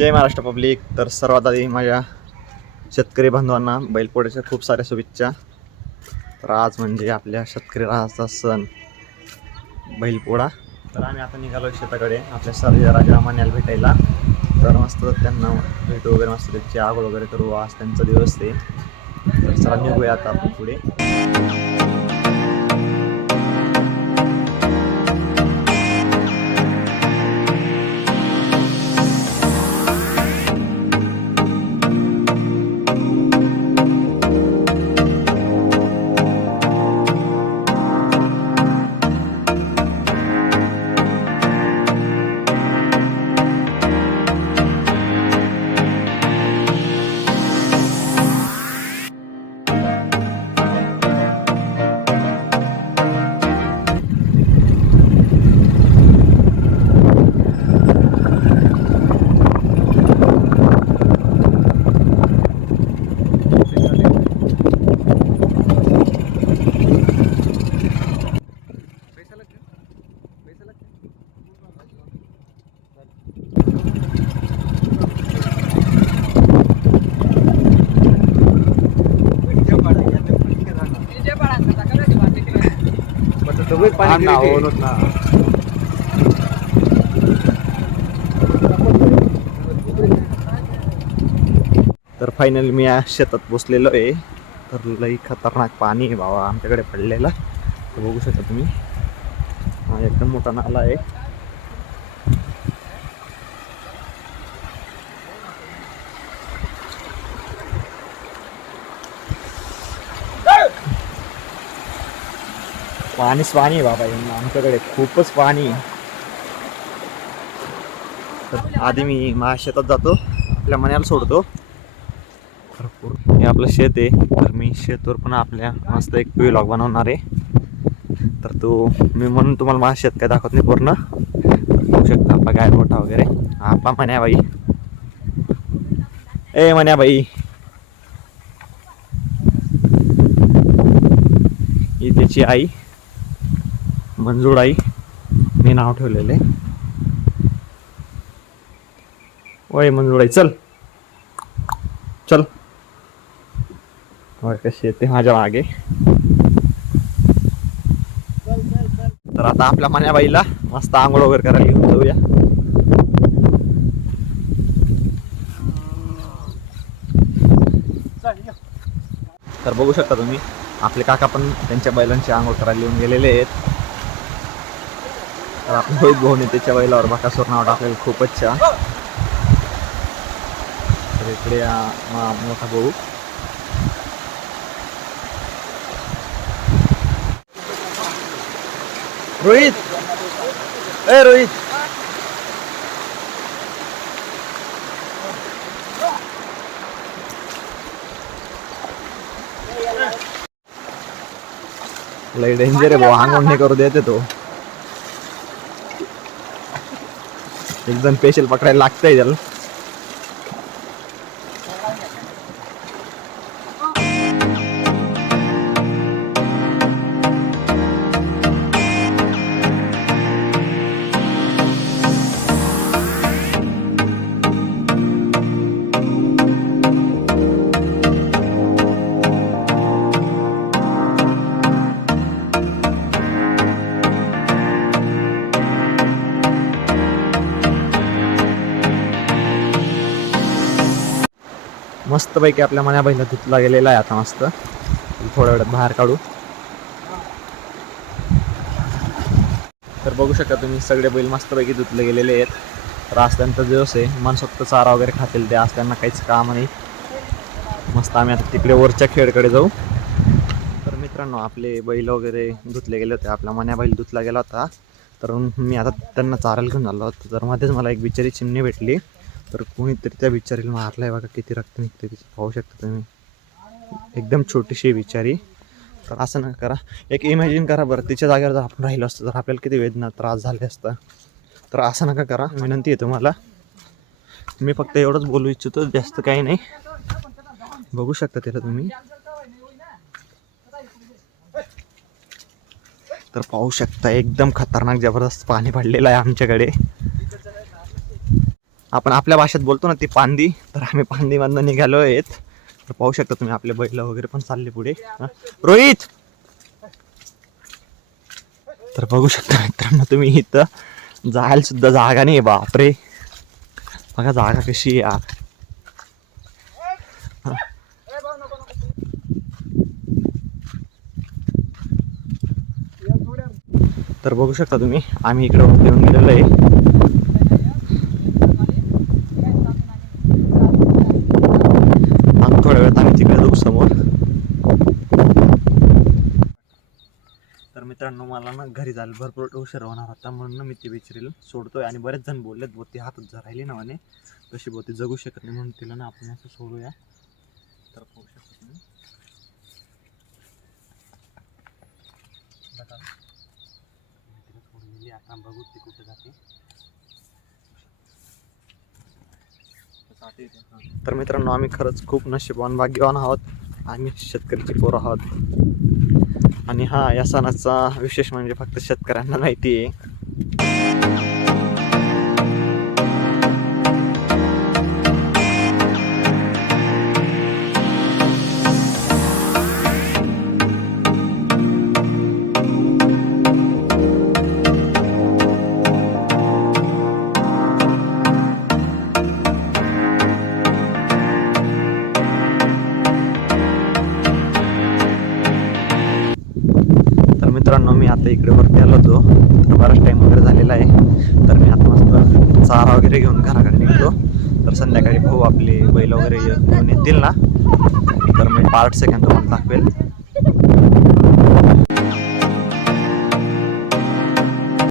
जय Maharashtra public. तर सर्वात आधी माझ्या शेतकरी बांधवांना बैलपोळ्याच्या खूप साऱ्या शुभेच्छा. तर आज म्हणजे आपल्या शेतकरी राजाचा सण बैलपोळा. तर आम्ही आता निघालो शेताकडे आपल्या सर्व राजारामान्याला भेटायला. तर मस्त त्यांना भेटू वगैरे, मस्त त्याची आगोळ वगैरे करू. आज त्यांचा दिवस आहे. तर चला निघूया आता आपण पुढे. तर फायनली मी या शेतात बसलेलो आहे. तर लई खतरनाक पाणी आहे बाबा आमच्याकडे पडलेला. तर बघू शकता तुम्ही, हा एकदम मोठा नाला आहे. पाणीच पाणी आहे बाबा आमच्याकडे, खूपच पाणी. तर आधी मी माझ्या शेतात जातो, आपल्या मण्याला सोडतो. हे आपलं शेत आहे. तर मी शेतवर पण आपल्या मस्त एक व्लॉग बनवणार आहे. तर तो मी म्हणून तुम्हाला माझ्या शेत काय दाखवत नाही पूर्ण. बघू शकता आपला गाय गोठा वगैरे. आपला मण्याबाई, ए मण्याबाई, ही त्याची आई मंजुळाई, मी नाव ठेवलेले. ओय मंजुळाई चल चल. कशी येते माझ्या मागे. तर आता आपल्या मण्याबाईला मस्त आंघोळ वगैरे करायला घेऊन जाऊया. तर बघू शकता तुम्ही, आपले काका पण त्यांच्या बैलांची आंघोळ करायला येऊन गेलेले आहेत. तर आपण रोहित भाऊने त्याच्या बैलावर बकासूर नाव टाकलेलं, खूपच छान. तर इकडे मोठा भाऊ, रोहित, ए रोहित, लय डेंजर आहे भाऊ, आंघोळ नाही करू देते तो. एक जण स्पेशल पकडायला लागतंय त्याला. मस्तपैकी आपल्या मण्याबाईला धुतला गेलेला आहे. आता मस्त थोड्या वेळात बाहेर काढू. तर बघू शकता तुम्ही, सगळे बैल मस्तपैकी धुतले गेलेले आहेत. तर आज त्यांचा दिवस आहे, मनसोक्त चारा वगैरे खातील ते. आज त्यांना काहीच काम नाही. मस्त आम्ही आता तिकडे वरच्या खेळकडे जाऊ. तर मित्रांनो, आपले बैल वगैरे धुतले गेले होते. आपला मण्याबाईल धुतला गेला होता. तर मी आता त्यांना चारायला घेऊन आलो होतो. तर मध्येच मला एक बिचारी चिमणी भेटली. तर कोणीतरी त्या बिचारीला मारलाय बघा, किती रक्त निघते तिचे पाहू शकता तुम्ही. एकदम छोटीशी बिचारी. तर असं नका करा. एक इमॅजिन करा बरं, तिच्या जागेवर जर आपण राहिलो असतं तर आपल्याला किती वेदना त्रास झाले असता. तर असं नका करा, विनंती आहे तुम्हाला. मी फक्त एवढंच बोलू इच्छितो, जास्त काही नाही. बघू शकता तिला तुम्ही. तर पाहू शकता एकदम खतरनाक जबरदस्त पाणी पडलेलं आहे आमच्याकडे. आपण आपल्या भाषेत बोलतो ना ती पांदी, तर आम्ही पांदीमधनं निघालो आहेत. तर पाहू शकता तुम्ही आपले बैल वगैरे पण चालले पुढे. रोहित, तर बघू शकता मित्रांनो तुम्ही इथं जायला सुद्धा जागा नाही. बापरे, बघा जागा कशी आहे यार. तर बघू शकता तुम्ही आम्ही इकडे येऊन गेलेलो आहे. आणि थोड्या वेळात आम्ही तिकडे जाऊ समोर. तर मित्रांनो मला ना घरी जायला भरपूर उशीर होणार होता, म्हणून मी ती बिचारीला सोडतोय. आणि बरेच जण बोललेत बोती हातात राहिली ना म्हणे, तशी बोती जगू शकत नाही, म्हणून तिला ना आपण असं सोडूया. तर पाहू शकता तुम्ही बघा, तिला सोडलेली. आता बघू ती कुठे जाते. तर मित्रांनो आम्ही खरंच खूप नशीबवान भाग्यवान आहोत. आम्ही शेतकऱ्याची पोरं आहोत. आणि हा या सणाचा विशेष म्हणजे फक्त शेतकऱ्यांना माहिती आहे. मित्रांनो मी आता इकडे वरती आलो होतो, तर बराच टाईम वगैरे झालेला आहे. तर मी आता मस्त चारा वगैरे घेऊन घराकडे निघतो. तर संध्याकाळी भाऊ आपले बैल वगैरे घेऊन येतील ना, तर मी पार्ट सेकंड तुम्हाला दाखवेल.